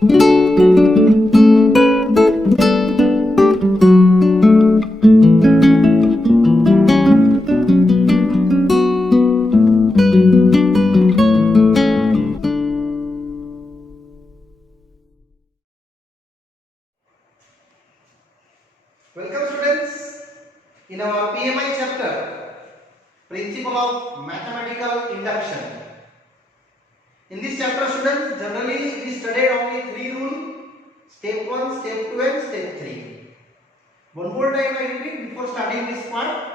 Welcome students in our PMI chapter, Principle of Mathematical Induction. In this chapter students, generally we studied only three rules, step 1, step 2 and step 3. One more time I repeat before starting this part.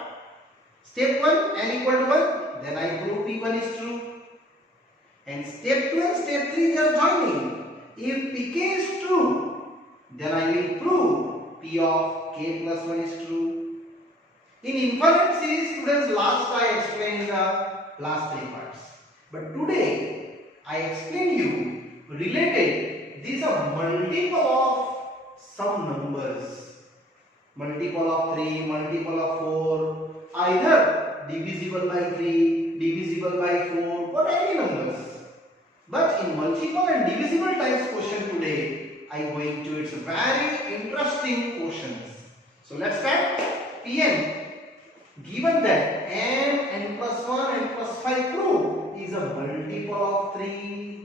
Step 1, n equal to 1, then I prove P1 is true. And step 2 and step 3 they are joining. If Pk is true, then I will prove P of k plus 1 is true. In infinite series students, last I explained in the last 3 parts. But today I explain you related these are multiple of some numbers. Multiple of 3, multiple of 4, either divisible by 3, divisible by 4 or any numbers. But in multiple and divisible types question today, I am going to its very interesting questions. So let's start. Pn, given that n plus 1, n plus 5 proof is a multiple of 3.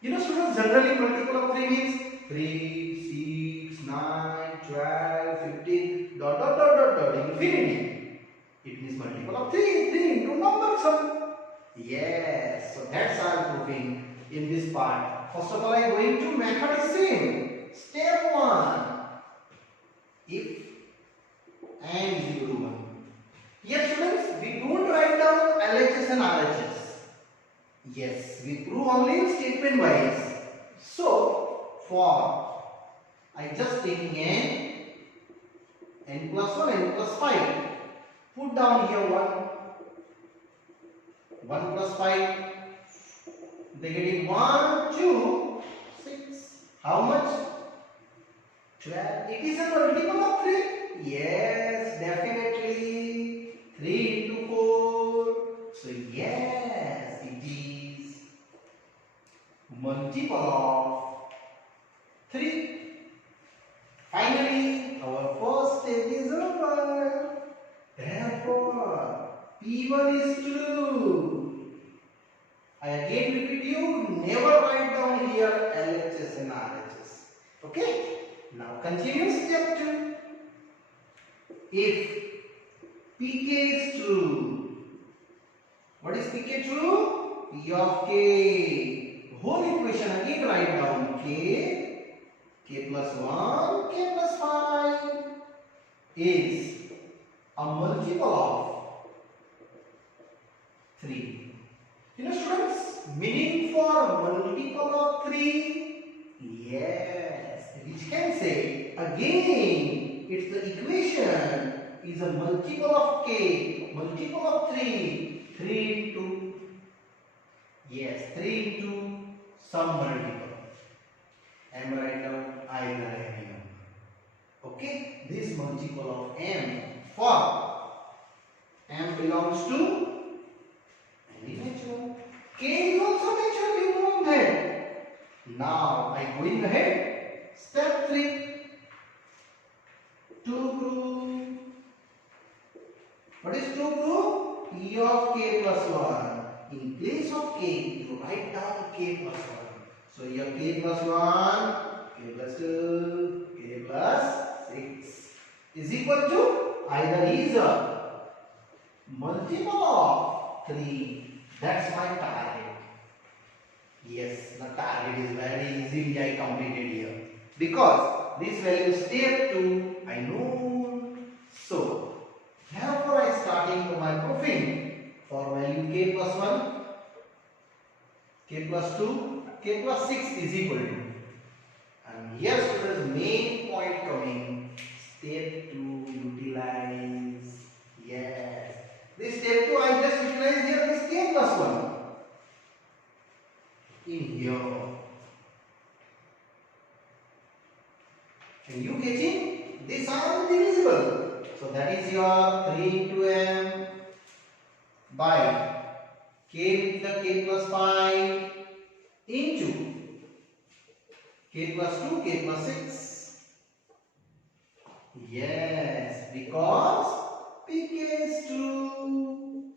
You know students, generally multiple of 3 means 3, 6, 9, 12, 15, dot dot dot dot dot infinity. It means multiple of 3, 3 into number sum. Yes, so that's all I'm proving in this part. First of all, I am going to method is same. Step 1. If n is equal to 1. Yes students, we don't write down LHS and RHS. Yes, we prove only statement wise. So, for I just taking n plus 1, n plus 5. Put down here 1. 1 plus 5. They get in 1, 2, 6. How much? 12. It is a multiple of 3. Yes, definitely. 3 into 4. So, yes, it is multiple of 3. Finally, our first step is over. Therefore, P1 is true. I again repeat you, never write down here LHS and RHS. Okay? Now continue step 2. If Pk is true, what is Pk true? P of k. Whole equation again write down k plus 1, k plus 5 is a multiple of 3. You know students, meaning for multiple of 3, yes, which can say again, it's the equation is a multiple of k, multiple of 3, 3 into, yes, 3 into some multiple. M write down either any number. Okay, this multiple of m for m belongs to any natural. K is also natural, we know that. Now I going ahead. Step 3. To prove. What is to prove? P of k plus 1. In place of k, you write down k plus 1. So here k plus 1, k plus 2, k plus 6 is equal to either is a multiple of 3. That's my target. Yes, the target is very easily I completed here. Because this value step 2 I know. So, therefore I starting to my proving for value k plus 1, k plus 2, k plus 6 is equal to. And here students main point coming. Step 2 utilize. Yes. This step 2 I just utilize here this k plus 1. In here. Can you getting? These are divisible. So that is your 3 into m by k with the k plus 5 into k plus 2, k plus 6. Yes, because pk is true.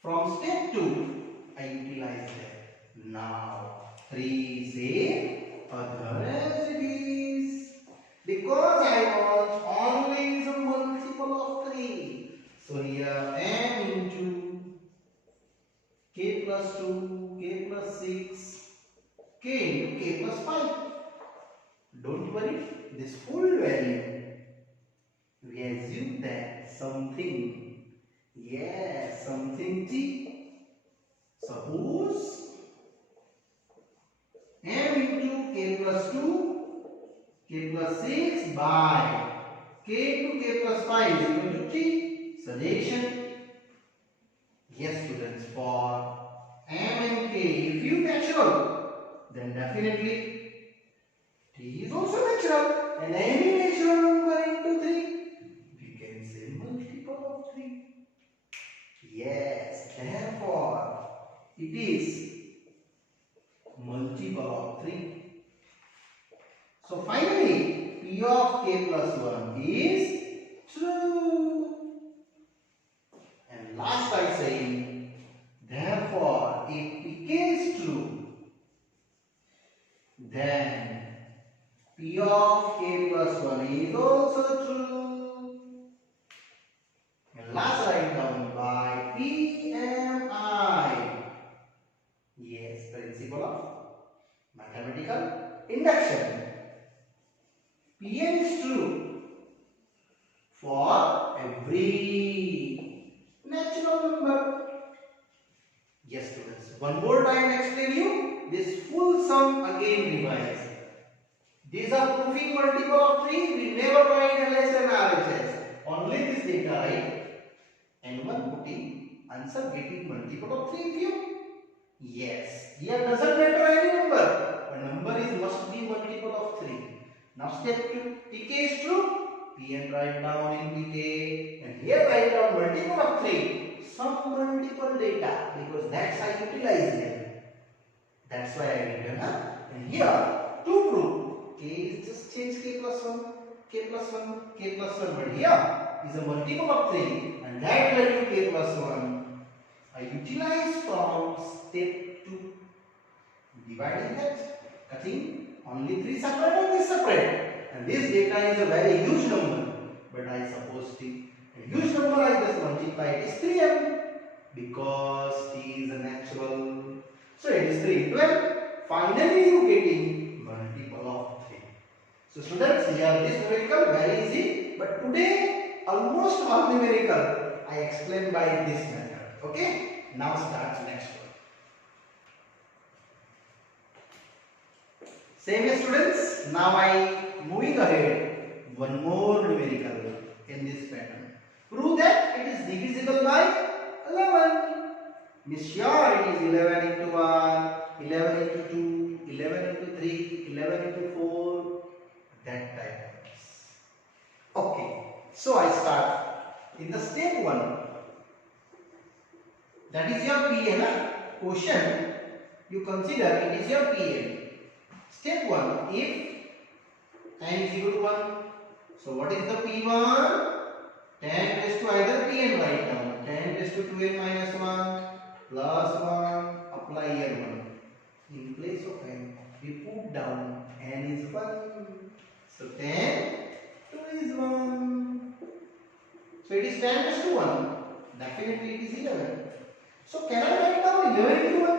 From step 2, I utilize that. Now 3 say other as it is. Because I want always a multiple of 3. So here m into k plus 2, k plus 6, k into k plus 5. Don't worry, this full value, we assume that something, yes, something t. Suppose m into k plus 2, k plus 6 by k into k plus 5 is equal to t. Suggestion. Yes, students, for m and k, if you natural, then definitely t is also natural. And any natural number into 3, we can say multiple of 3. Yes, therefore, it is multiple of 3. So finally, p of k plus 1 is true. And last I say, therefore, if pk is true, then p of k plus 1 is also true. And last write down by PMI. Yes, principle of mathematical induction. Pn is true for every natural number. Yes, students. One more time explain you this full sum again revise. These are proving multiple of 3. We never write LS and RHS. Only this data write. And one putting answer getting multiple of 3 if you. Yes. Here doesn't matter any number. A number is must be multiple of 3. Now step 2. pk is true. Pn write down in pk. And here write down multiple of 3. Some multiple data because that's I utilize them. That's why I written. And here to prove k is just change k plus 1, k plus 1, k plus 1. But here is a multiple of 3 and that value k plus 1 I utilize from step 2. Dividing that, cutting only 3 separate and this separate. And this data is a very huge number. But I suppose a huge number I just multiply it is 3m because t is a natural. So it is 3 into m. Finally you getting multiple of 3. So students, here this numerical very easy. But today almost all numerical I explain by this method. Okay? Now starts next one. Same as students. Now I moving ahead one more numerical in this pattern. Prove that it is divisible by 11. Means sure it is 11 into 1, 11 into 2, 11 into 3, 11 into 4. That type of things. Okay. So I start in the step 1. That is your PN. Question you consider it is your PN. Step 1. If n is equal to 1. So what is the P1? 10 raised to either Pn write down. 10 raised to 2n minus 1 plus 1. Apply here 1. In place of n, we put down n is 1. So 10, 2 is 1. So it is 10 raised to 1. Definitely it is 11. So can I write down 11 into 1?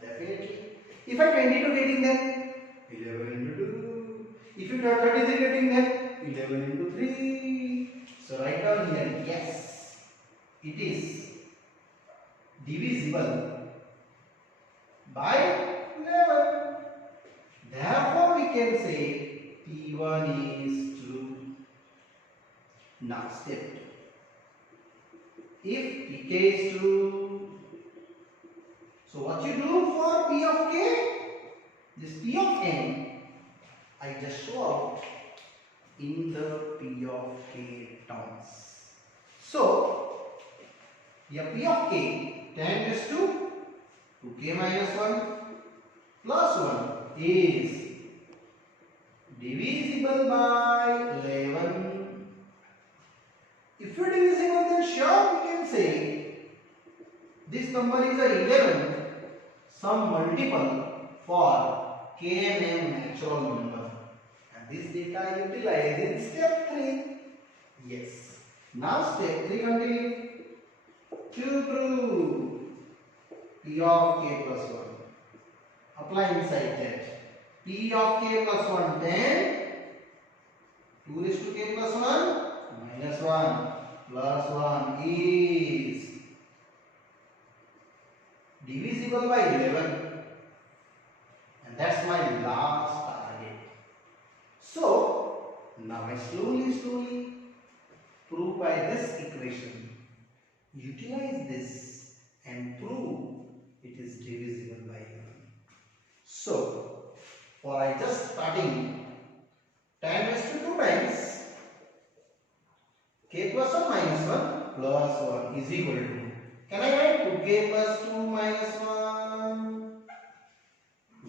Definitely. If I 22 getting then 11 into 2. If you 33 getting then 11 into 3. So write down here, yes, it is divisible by 11. Therefore we can say P1 is true. Now step 2. If pk is true, so what you do for p of k? This p of n, I just show out in the p of k terms. So, here p of k 10 raised to 2k minus 1 plus 1 is divisible by 11. If you divisible, then sure we can say this number is a 11, some multiple for k and m natural number. And this data utilized in step 3. Yes. Now step 3 continue. To prove P of k plus 1. Apply inside that. P of k plus 1 10. 2 raised to k plus 1 minus 1 plus 1 is divisible by 11. And that's my last target. So, now I slowly prove by this equation. Utilize this and prove it is divisible by 11. So, for I just starting 10 raised to 2 times k plus 1 minus 1 plus 1 is equal to, can I write 2k plus 2 minus 1?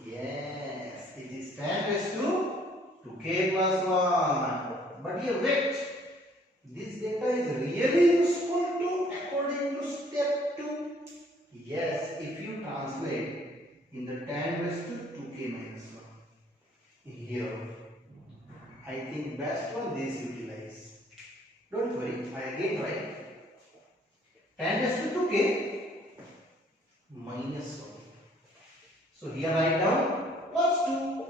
Yes, it is 10 raised to 2k plus 1. But here wait, this data is really useful to according to step 2. Yes, if you translate in the 10 raised to 2k minus 1. Here, I think best one this utilize. Don't worry, I again write 10 raised to 2k minus 1. So here write down plus 2.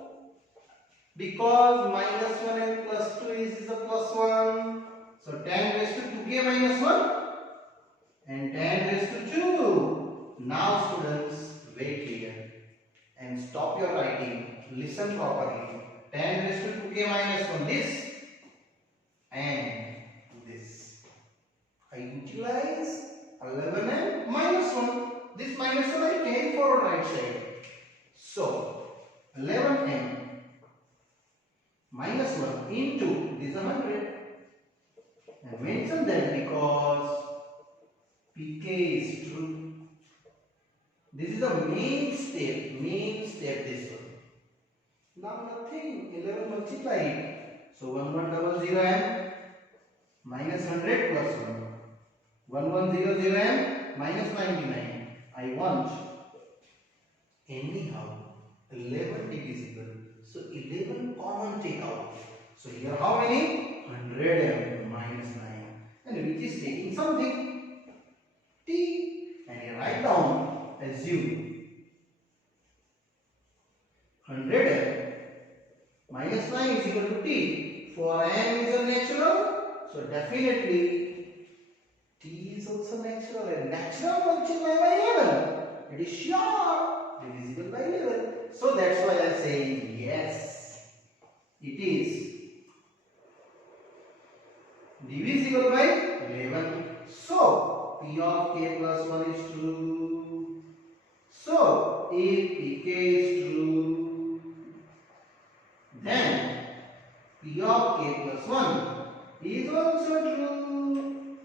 Because minus 1 and plus 2 is a plus 1. So 10 raised to 2k minus 1 and 10 raised to 2. Now students, wait here and stop your writing. Listen properly. 10 raised to 2k minus 1 this and this. I utilize 11 and minus 1. This minus 1 I carry forward right side. So 11m minus 1 into this is 100. And mention that because pk is true. This is the main step this one. Now nothing, 11 multiplied. So 1100m minus 100 plus 1. 1100m minus 99. I want anyhow 11 divisible. So 11 common take out. So here how many? 100m minus 9. And which is taking something? T. And here write down, assume 100m minus 9 is equal to T. For m is a natural. So definitely T is also natural. And natural multiplied by 11. It is sure divisible by 11. So that's why I say yes, it is divisible by 11. So P of k plus 1 is true. So if pk is true, then P of k plus 1 is also true.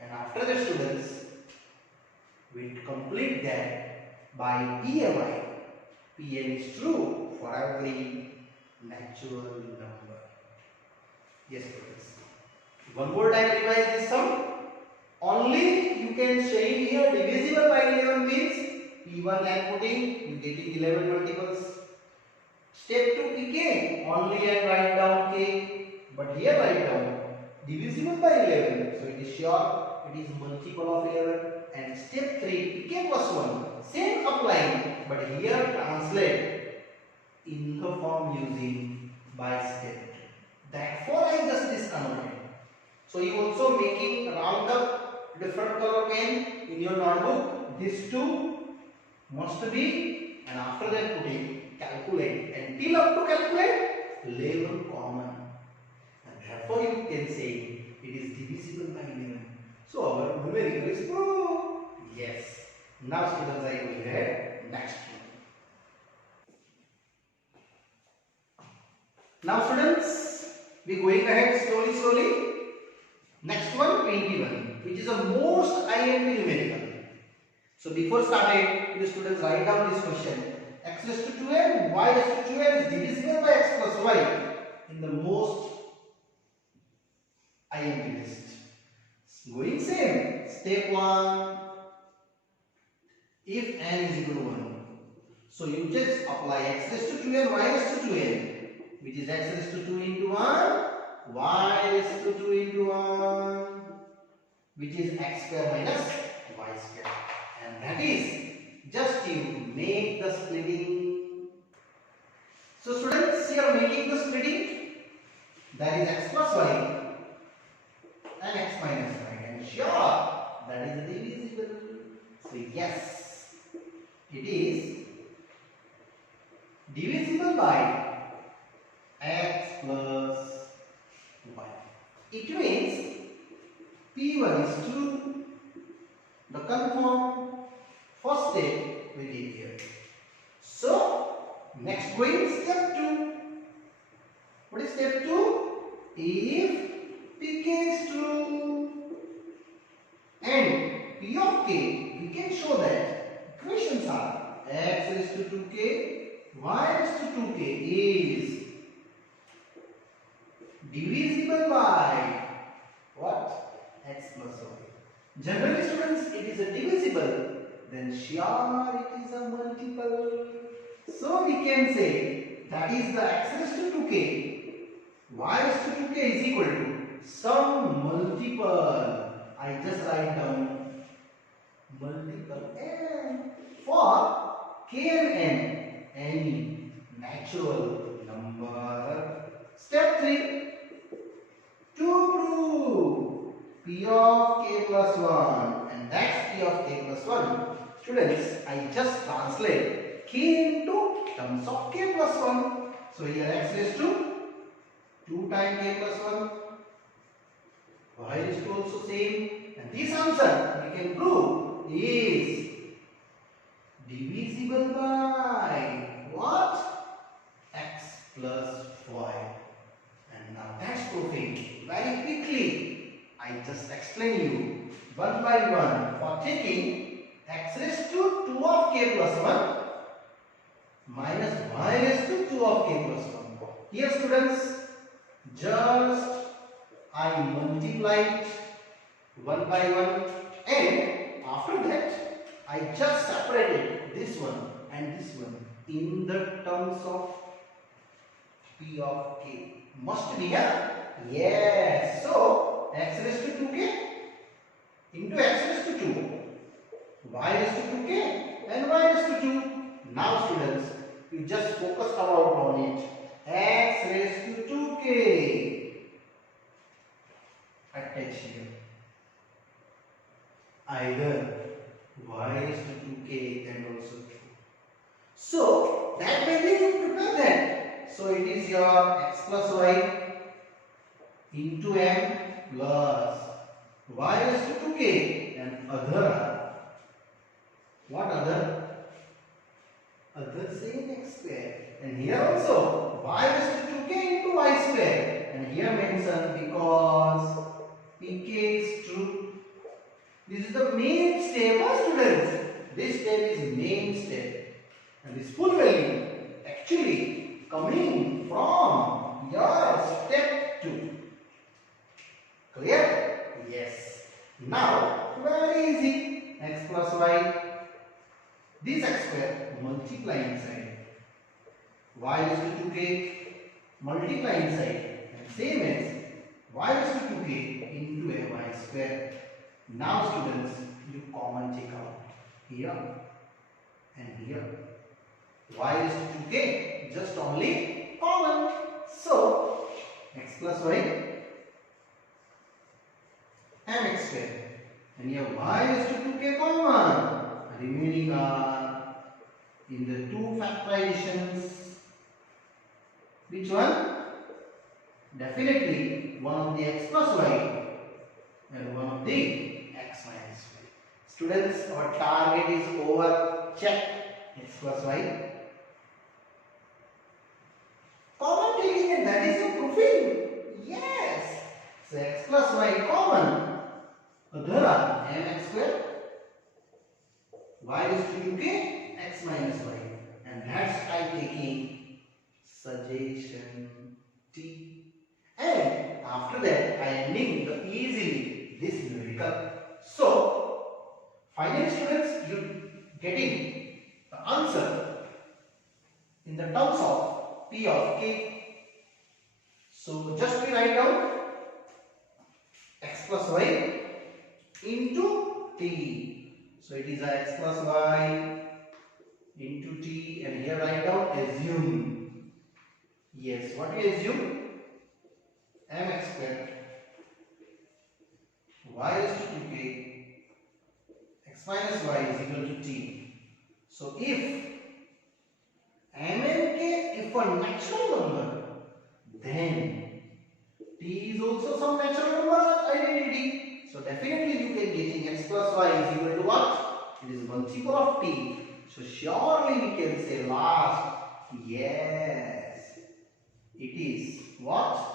And after the students, we complete that by PMI. Pn is true for every natural number. Yes, students. One more time revise this sum. Only you can say here divisible by 11 means P1 and putting, you getting 11 multiples. Step 2 pk, only and write down k. But here write down divisible by 11. So it is sure it is multiple of 11. And step 3 pk plus 1. Same applying, but here translate in the form using by step 2. Therefore I just discontinued. So you also making round up different color pen in your notebook. These two must be, and after that putting calculate, and till up to calculate 11 common. And therefore you can say it is divisible by 11. So our numerical is proved. Yes. Now students, I will ahead next one. Now students, we going ahead slowly. Next one 21, which is the most IMP numerical. So before started, the students write down this question. X raised to 2n, y raised to 2n is divisible by x plus y in the most IMP list. Going same. Step 1. If n is equal to 1. So you just apply x raised to 2 and y raised to 2n, which is x raised to 2 into 1, y raised to 2 into 1, which is x square minus y square. And that is just you make the splitting. So students, you are making the splitting. That is x plus y and x minus y. And sure, that is divisible. So yes, it is divisible by x plus y. It means P1 is true. The confirm first step we did here. So next going step 2. What is step 2? If Pk is true and P of k, we can show that equations are x raised to 2k, y raised to 2k is divisible by what? X plus y. Generally students, it is a divisible, then sure it is a multiple. So we can say that is the x raised to 2k, y raised to 2k is equal to some multiple. I just write down multiple n for k and n, any natural number. Step 3. To prove P of k plus 1, and that's P of k plus 1. Students, I just translate k into terms of k plus 1. So here x raised to 2 times k plus 1. Y is also same, and this answer we can prove is divisible by what? X plus y. And now that's proving very quickly. I just explain you one by one for taking x raised to 2 of k plus 1 minus y raised to 2 of k plus 1. Here students, just I multiplied one by one, and after that I just separated this one and this one in the terms of P of k. Must be here? Yes. So x raised to 2k into x raised to 2, y raised to 2k and y raised to 2. Now students, you just focus about on it. X raised to 2k. Attach here. Either y raised to 2k and also 2. So that value you prepare that. So it is your x plus y into n plus y raised to 2k and other. What other? Other same x square. And here also y raised to 2k into y square. And here mentioned because pk is true. This is the main step, students. This step is main step. And this full value actually coming from your step 2. Clear? Yes. Now, very easy. X plus y. This x square multiply inside. Y is to 2k multiply inside. And same as y is to 2k into a y square. Now students, you common take out here and here. Y is to 2k, just only common. So x plus y and x square. And here y is to 2k common. Remaining are in the two factorizations. Which one? Definitely one of the x plus y and one of the x minus y. Students, our target is over. Check x plus y. Common taking, and that is your proofing. Yes. So x plus y common. Other are mx square. Y is to 2k, x minus y. And that's I taking suggestion T. And after that, I am ending the easily this numerical. So, finally students, you getting the answer in the terms of P of K. So, just we write down x plus y into T. So, it is x plus y into T, and here write down assume. Yes, what we assume? Mx squared y is to 2k x minus y is equal to T. So, if m and k if a natural number, then T is also some natural number identity. So, definitely you can getting x plus y is equal to what? It is multiple of T. So, surely we can say last, yes, it is what?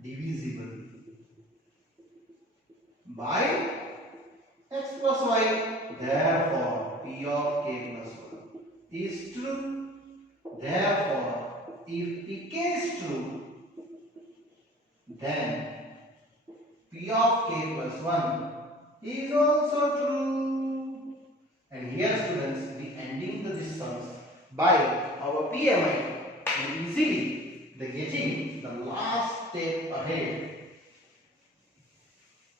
Divisible by x plus y. Therefore, P of k plus 1 is true. Therefore, if Pk is true, then P of k plus 1 is also true. And here students, we ending the distance by our PMI, and easily the getting the last step ahead.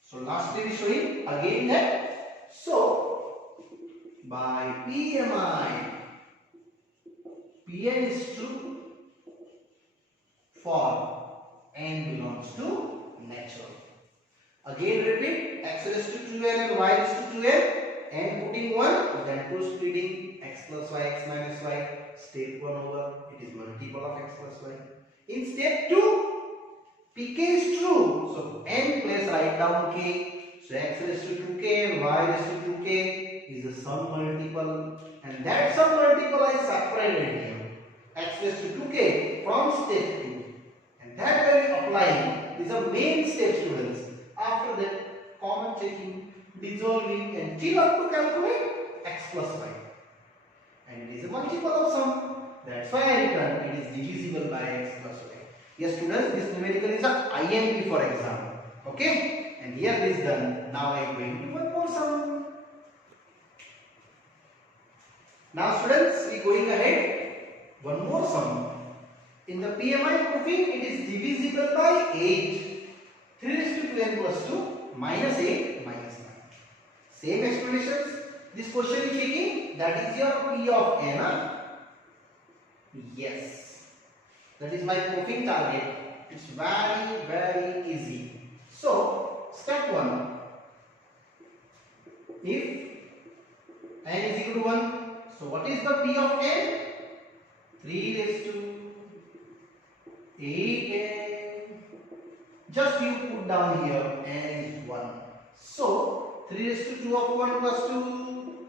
So last step is showing again that, so by PMI, Pn is true for n belongs to natural. Again repeat, x raised to 2n and y raised to 2n, and putting 1, then proceeding x plus y, x minus y, step 1 over, it is multiple of x plus y. In step 2, Pk is true, so n place write down k, so x raised to 2k and y raised to 2k is a sum multiple, and that sum multiple I separated here, x raised to 2k from step 2, and that value applying is a main step students. After that, common taking, dissolving, and till up to calculate x plus y, and it is a multiple of sum. That's why I return it is divisible by x plus y. Yes students, this numerical is a IMP for example. Okay, and here it is done. Now I am going to one more sum. Now students, we going ahead one more sum. In the PMI proving, it is divisible by 8. 3 raised to 2n plus 2 minus 8 minus 9. Same explanations. This question is checking, that is your P of n. Yes, that is my proofing target. It's very, very easy. So, step 1. If n is equal to 1, so what is the P of n? 3 raised to 8n. Just you put down here n is 1. So, 3 raised to 2 of 1 plus 2,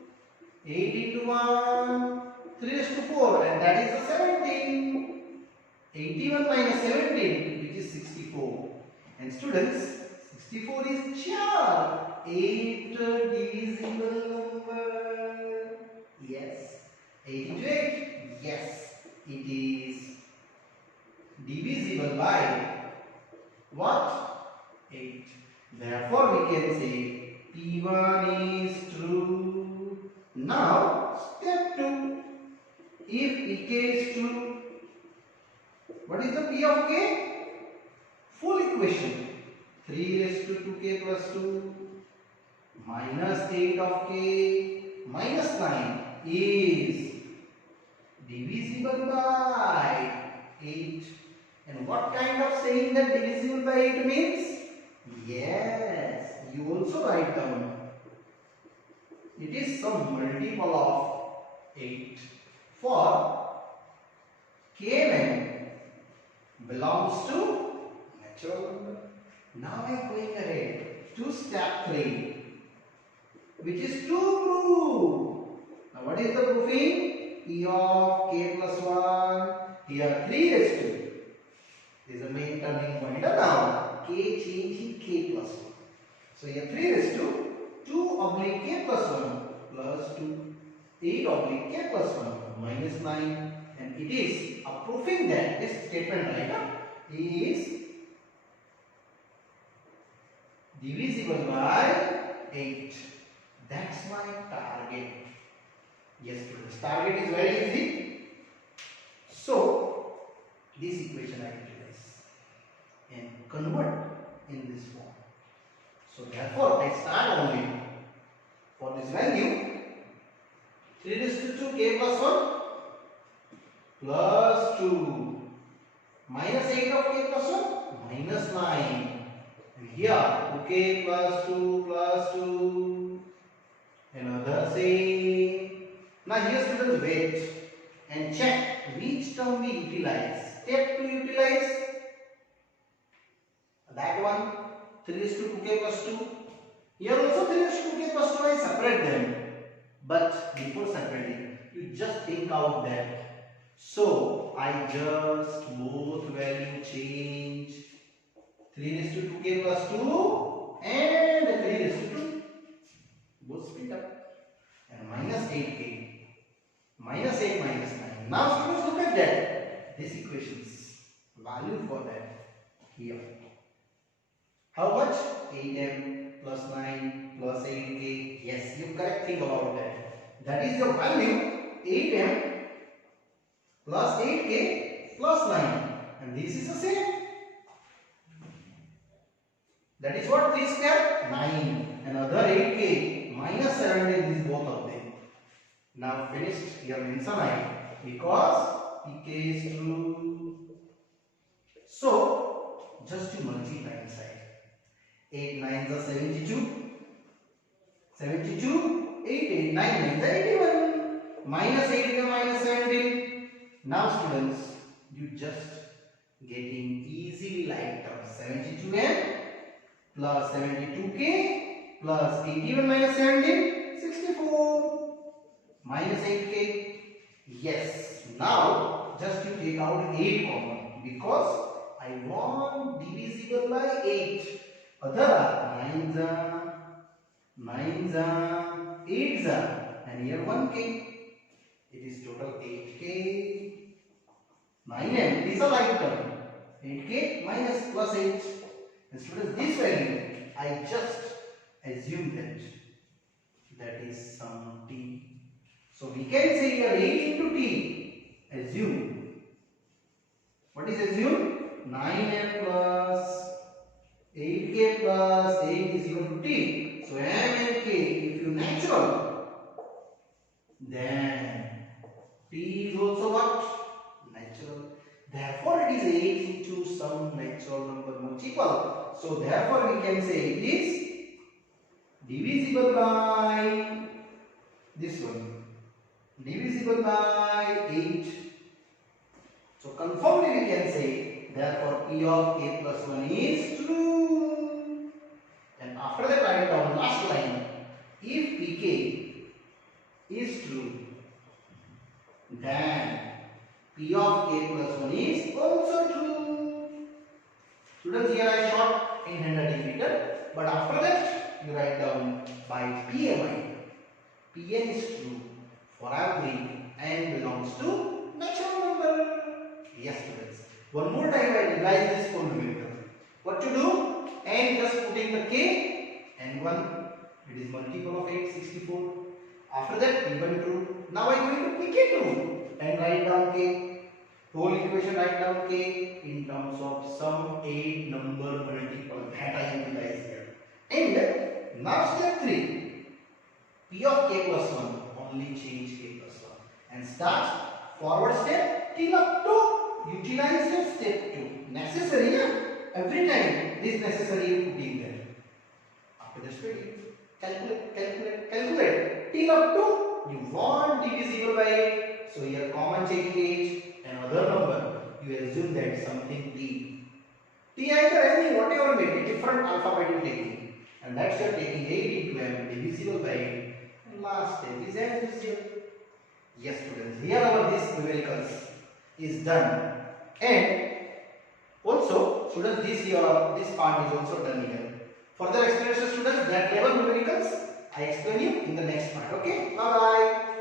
8 into 1, 3 raised to 4, and that is a 17. 81 minus 17, which is 64. And students, 64 is 8 divisible number. Yes. 8 into 8. Yes, it is divisible by what? 8. Therefore, we can say P1 is true. Now, step 2. If Pk is true, what is the P of k? Full equation. 3 raised to 2k plus 2 minus 8 of k minus 9 is divisible by 8. And what kind of saying that divisible by 8 means? Yes, you also write down. It is some multiple of 8. For Kn belongs to natural number. Now I am going ahead to step 3, which is to prove. Now what is the proving? P of k plus 1. Here 3 raised to. This is the main turning point. Now k changing k plus 1. So here 3 raised to 2 oblique k plus 1 plus 2. 8 oblique k plus 1 minus 9, and and it is proving that this statement right is divisible by 8. That's my target. Yes students, target is very easy. So this equation I utilize and convert in this form. So therefore I start only for this value 3 raised to 2 k plus 1 plus 2 minus 8 of k plus 1 minus 9. And here 2k plus 2 another same. Now here students wait and check which term we utilize. Step to utilize that one 3 raised to 2k plus 2. Here also 3 raised to 2k plus 2. I separate them. But before separating, you just think out that. So I just both value change 3 raised to 2k plus 2 and 3 raised to 2. Both split up and minus 8k. Minus 8 minus 9. Now students look at that. This equation's value for that here. How much? 8m plus 9 plus 8k. Yes, you correct think about that. That is your value 8m plus 8k plus 9. And this is the same. That is what 3 square? 9. Another 8k minus 17 is both of them. Now finished here mention I because pk is true. So just to multiply inside. 8 9s are 72. 72. 8 8 9 9s are 81. Minus 8 minus 17. Now students, you just getting easily like terms. 72m plus 72k plus 81 minus 17 64 minus 8k. Yes, now just you take out 8 common because I want divisible by 8. Other are 9s are 8s are and here 1k. It is total 8k 9m. These are like term 8k minus plus 8. And students, this value I just assume that is some t. So we can say here 8 into t. Assume. What is assume? 9m plus 8k plus 8 is equal to t. So m and k, if you natural, then t is also what? Natural. Therefore it is 8 into some natural number multiple. So therefore we can say it is divisible by this one. Divisible by 8. So conformly we can say therefore p of k plus 1 is true. And after that write down last line. If pk is true, then p of k plus 1 is also true. Students, here I short in handwriting meter, but after that you write down by PMI. Pn is true for every n belongs to natural number. Yes students. One more time I revise this for numerical. What to do? N just putting the k and 1. It is multiple of 8, 64. After that even true. Now I am going to pk true and write down k. Whole equation write down k in terms of some 8 number multiple that I utilize here. And now step 3. P of k plus 1. Only change k plus 1. And start forward step till up to utilize your step 2. Necessary, yeah? Every time this necessary you putting there. After the spreading, calculate till up to you want divisible by 8. So here common change age. Another number, you assume that something t. T either any whatever may be different alphabet you taking, and that's you're taking 8 into m divisible by 8. And last step is as usual. Yes students, here our this numericals is done, and also students this part is also done here. Further explanation students, that level numericals I explain you in the next part. Okay, bye bye.